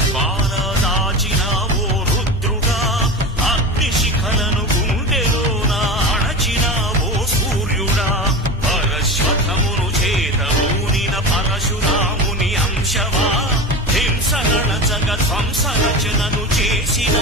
జ్వాల దాచిన ఓ రుద్రుడా అగ్నిశిఖలను గుండెలోన అణచిన ఓ సూర్యుడా పరశ్వథమును చేతమూనిన పరశురాముని అంశవా హింసగణ జగ ధ్వంస రచనను చేసిన